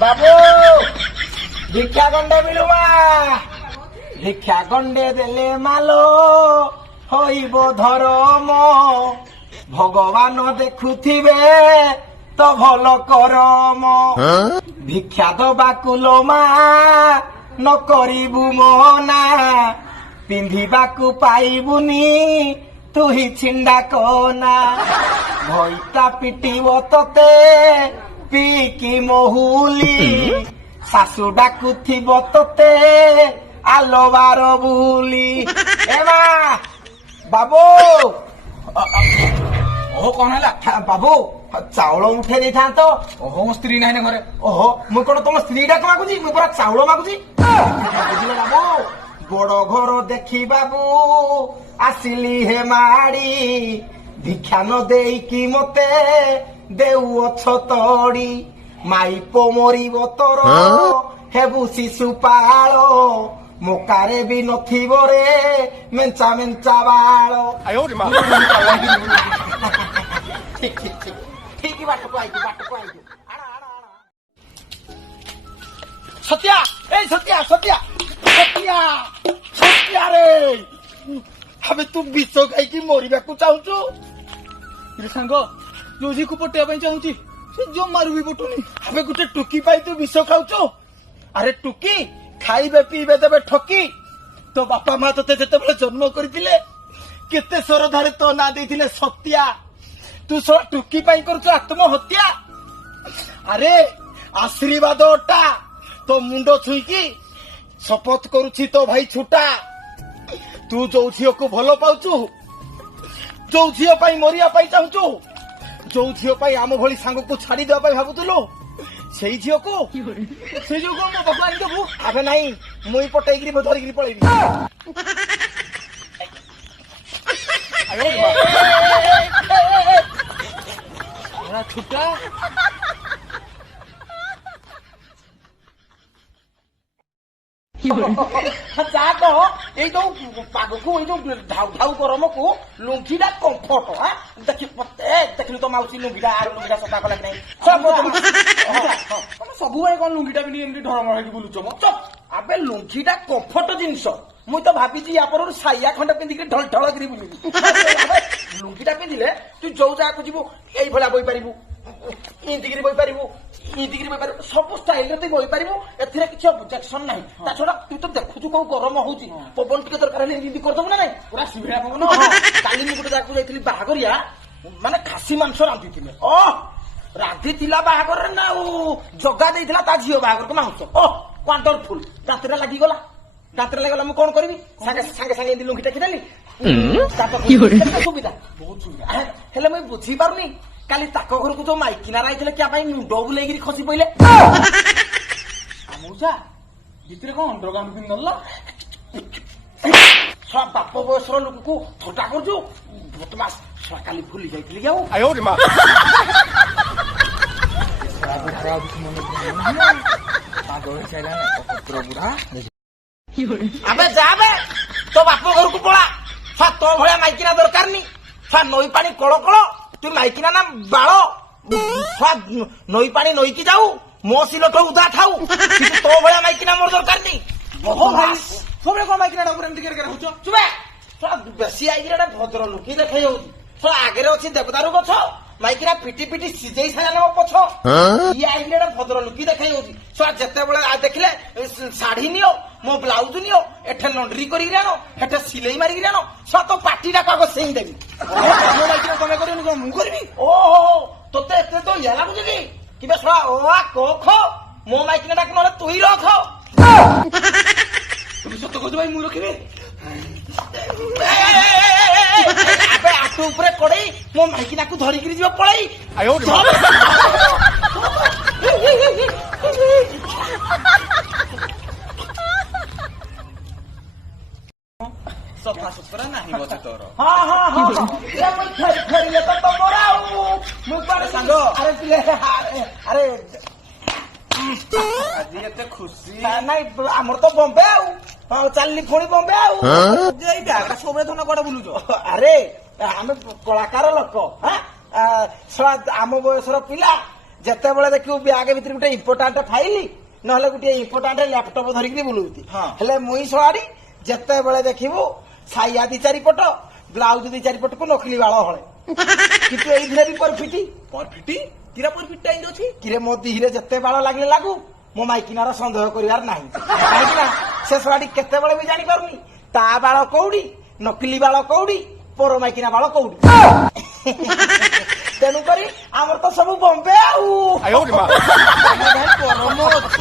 ବାବୁ ଭିକ୍ଷା ଗଣ୍ଡେ ମିଳୁମା ଭିକ୍ଷା ଗଣ୍ଡେ ଦେଲେ ମାଲ ହଇବ ଧରମ ଭଗବାନ ଦେଖୁଥିବେ ତ ଭଲ କରମ ଭିକ୍ଷା ଦବାକୁ ଲୋ ମା ନ କରିବୁ ମନା ପିନ୍ଧିବାକୁ ପାଇବୁନି ତୁ ହି ଛିଣ୍ଡା କନା ଭଇତା ପିଟିବ ତତେ ପିକି ମହୁଲି ଶାଶୁ ଡାକୁଥିବ ତତେ ଆଲୋବାର ବୁଲି ଏ ମା ବାବୁ ଓହୋ କଣ ହେଲା ବାବୁ ଚାଉଳ ଉଠେଇ ଦେଇଥାନ୍ତ ଓହୋ ମୋ ସ୍ତ୍ରୀ ନାହିଁ ନା ଘରେ ଓହୋ ମୁଁ କଣ ତମ ସ୍ତ୍ରୀ ଡାକ ମାଗୁଛି ମୁଁ ପରା ଚାଉଳ ମାଗୁଛି ବୁଝିଲ ବାବୁ ବଡ ଘର ଦେଖି ବାବୁ ଆସିଲି ହେ ମାଡି ଭିକ୍ଷା ନ ଦେଇକି ମତେ ଦେଉଅଛ ତଡି ମାଇପ ମରିବ ତୋର ହେବୁ ଶିଶୁପାଳ ମୋକାରେ ବି ନଥିବ ରେ ମେଞ୍ଚା ମେଞ୍ଚା ବାଳ ଠିକ ଠିକ ଠିକ ଠିକ ବାଟକୁ ଆଇଛୁ ସତ୍ୟା ଏଇ ସତ୍ୟା ସତ୍ୟା ସତ୍ୟା ସତ୍ୟା ରେ ଏବେ ତୁ ବିଷ ଖାଇକି ମରିବାକୁ ଚାହୁଁଛୁ ସାଙ୍ଗ ଯୋଉ ଝିଅକୁ ପଟେଇବା ପାଇଁ ଚାହୁଁଛି ସେ ଜମାରୁ ବି ପଟୁନି ଏବେ ଗୋଟେ ଟୁକି ପାଇଁ ତୁ ବିଷ ଖାଉଛୁ ଆରେ ଟୁକି ଖାଇବେ ପିଇବେ ଦେବେ ଠକି ତୋ ବାପା ମା ତତେ ଯେତେବେଳେ ଜନ୍ମ କରିଥିଲେ କେତେ ସରଧାରେ ତୋ ନାଁ ଦେଇଥିଲେ ସତ୍ୟା ତୁ ଟୁକି ପାଇଁ କରୁଛୁ ଆତ୍ମହତ୍ୟା ଆରେ ଆଶୀର୍ବାଦଟା ତୋ ମୁଣ୍ଡ ଛୁଇଁକି ଶପଥ କରୁଛି ତୋ ଭାଇ ଛୁଟା ତୁ ଯୋଉ ଝିଅକୁ ଭଲ ପାଉଛୁ ଯୋଉ ଝିଅ ପାଇଁ ମରିବା ପାଇଁ ଚାହୁଁଛୁ ଯୋଉ ଝିଅ ପାଇଁ ଆମ ଭଳି ସାଙ୍ଗକୁ ଛାଡିଦେବା ପାଇଁ ଭାବୁଥିଲୁ ସେଇ ଝିଅକୁ ସେଇ ଝିଅକୁ ମୋ ପାଖକୁ ଆଣିଦେବୁ ଆବେ ନାଇଁ ମୁଇଁ ପଟେଇକିରି ଧରିକିରି ପଳେଇବି ଛୁଟା ଯା କହ ଏଇ ଯୋଉ ପାଗକୁ ଏଇ ଯୋଉ ଧାଉ ଧାଉ ଗରମକୁ ଲୁଙ୍ଘିଟା କମ୍ଫର୍ଟ ଦେଖିଲୁ ତ ମାଉସୀ ଲୁଙ୍ଘିଟା ସଫା କଲା କି ନାହିଁ ସବୁବେଳେ କଣ ଲୁଙ୍ଘିଟା ବି ଏମିତି ଢଳମଳ ହେଇକି ବୁଲୁଛ ମ ଆବେ ଲୁଙ୍ଘିଟା କମ୍ଫର୍ଟ ଜିନିଷ ମୁଇଁ ତ ଭାବିଛି ୟା ପରରୁ ସାଇଆ ଖଣ୍ଡେ ପିନ୍ଧିକି ଢଳ ଢଳ କିରି ବୁଲିବି ଲୁଙ୍ଘିଟା ପିନ୍ଧିଲେ ତୁ ଯୋଉ ଜାଗାକୁ ଯିବୁ ଏଇଭଳିଆ ବଇପାରିବୁ ଇନ୍ତିକିରି ବଇପାରିବୁ ସବୁ ଷ୍ଟାଇଲରେ ତୁ ବଇପାରିବୁ ଏଥିରେ କିଛି ଅବଜେକ୍ସନ ନାହିଁ ତା ଛଡା ତୁ ତ ଦେଖୁଛୁ କୋଉ ଗରମ ହଉଛି ପବନ ଟିକେ ଦରକାର ହେଲେ ଏମିତି କରିଦବୁ ନା ନାଇଁ ପୁରା ଶିଭିଳିଆ ପବନ କାଲି ମୁଁ ଗୋଟେ ଜାଗାକୁ ଯାଇଥିଲି ବାହାଘରିଆ ମାନେ ଖାସି ମାଂସ ରାନ୍ଧିଥିଲେ ରାନ୍ଧିଥିଲା ବାହାଘରରେ ନା ଆଉ ଜଗା ଦେଇଥିଲା ତା ଝିଅ ବାହାଘରକୁ ମାଂସ ୱାଣ୍ଡରଫୁଲ ଦାନ୍ତଟା ଲାଗିଗଲା ମୁଁ କଣ କରିବି ସାଙ୍ଗେ ସାଙ୍ଗେ ଏମିତି ଲୁଙ୍ଘି ଟେକିଦେଲି ସୁବିଧା ବହୁତ ସୁବିଧା ହେଲେ ମୁଁ ବୁଝିପାରୁନି କାଲି ତାଙ୍କ ଘରକୁ ଯୋଉ ମାଇକିନା ରହିଥିଲେ କିଆ ପାଇଁ ମୁଣ୍ଡ ବୁଲେଇକିରି ଖସି ପଇଲେ ମଉସା ଭିତରେ କଣ ଅଣ୍ଡରଗ୍ରାଉଣ୍ଡ ପିନ୍ଧି ଗଲ ବାପ ବୟସର ଲୋକକୁ ଥଟା କରୁଛୁ ବଦମାସ କାଲି ଭୁଲି ଯାଇଥିଲି କି ଆଉ ଆବେ ଯାବେ ତୋ ବାପ ଘରକୁ ପଳା ତୋ ଭଳିଆ ମାଇକିନା ଦରକାର ନି ନଈ ପାଣି କଳ କଳ ତୁ ମାଇକିନା ନା ବାଳ ନଈ ପାଣି ନଈକି ଯାଉ ମୋ ସିଲଟ ଉଦା ଥାଉ ତୋ ଭଳିଆ ମାଇକିନା ମୋର ଦରକାର ନି ସବୁବେଳେ କଣ ମାଇକିନା ଉପରେ ଏମିତି ହଉଛ ଚୁବେ ବେଶୀ ଆଇକିରି ଗୋଟେ ଭଦ୍ର ଲୁକି ଦେଖେଇ ହଉଛି ଆଗରେ ଅଛି ଦେବଦାରୁ ଗଛ ମାଇକିନା ପିଟି ପିଟି ସିଝେଇ ସାରିଲା ପଛ ଇଏ ଆଇକିରି ଗୋଟେ ଭଦ୍ର ଲୁକି ଦେଖେଇ ହଉଛି ଯେତେବେଳେ ଦେଖିଲେ ଶାଢୀ ନିଅ ମୋ ବ୍ଲାଉଜ ନିଅ ଏଠେ ଲଣ୍ଡ୍ରି କରିକି ଆଣ ଏଠେ ସିଲେଇ ମାରିକି ଆଣ ତ ପାଟିଟା କାଗ ସେଇ ଦେବି ତମେ କରିବନି କଣ ମୁଁ କରିବି ଓହୋ ତୋତେ ଏତେ ତ ଇଏ ଲାଗୁଛି କି କିବେ ଶଳା କଖ ମୋ ମାଇକିନା ଡାକ ନହେଲେ ତୁଇ ରଖ তুমি সত্য কইছো ভাই মুই রখিবে আবে আটু উপরে কড়াই মো মাইকিনাকু ধরিকিরি ଯିବ পড়াই সফা সুতরা নাহি বছে তোর হ্যাঁ হ্যাঁ হ্যাঁ এ মই ফেরিলে তো তোর আউ মুই পারে সাঙ্গ আরে আরে ଆଜି ଏତେ ଖୁସି ନାଇଁ ଆମର ତ ବମ୍ବେ ଆଉ ଚାଲିଲି ପୁଣି ବମ୍ବେ ଆଉ ଏଇଟା ସବୁବେଳେ ଧନ କୁଆଡେ ବୁଲୁଛ ଆରେ ଆମେ କଳାକାର ଲୋକ ଆମ ବୟସର ପିଲା ଯେତେବେଳେ ଦେଖିବୁ ବ୍ୟାଗ ଭିତରେ ଗୋଟେ ଇମ୍ପୋର୍ଟାଣ୍ଟ ଫାଇଲି ନହେଲେ ଗୋଟେ ଇମ୍ପୋର୍ଟାଣ୍ଟ ଲ୍ୟାପଟପ୍ ଧରିକି ବୁଲୁଛି ହଁ। ହେଲେ ମୁଇଁ ସଳାଡି ଯେତେବେଳେ ଦେଖିବୁ ସାଇଆ 2-4 ପଟ ବ୍ଲାଉଜ 2-4 ପଟକୁ ନକଲି ବାଳ ହଳେ କିନ୍ତୁ ଏଇଥିରେ ବି ପରଫିଟି ପରଫିଟି କିରା ପରଫିଟ ଟାଇମ ଅଛି କିରେ ମୋ ଦିହିରେ ଯେତେ ବାଳ ଲାଗିଲେ ଲାଗୁ ମୋ ମାଇକିନାର ସନ୍ଦେହ କରିବାର ନାହିଁ କାହିଁକି ନା ସେ ସଳାଡି କେତେବେଳେ ବି ଜାଣିପାରୁନି ତା ବାଳ କୋଉଠି ନକଲି ବାଳ କୋଉଠି ପର ମାଇକିନା ବାଳ କୋଉଠି ତେଣୁକରି ଆମର ତ ସବୁ ବମ୍ବେ ଆଉ ଆୟୋ ରେ ମା। ତମେ ଭାଇ ପରମ ଅଛ।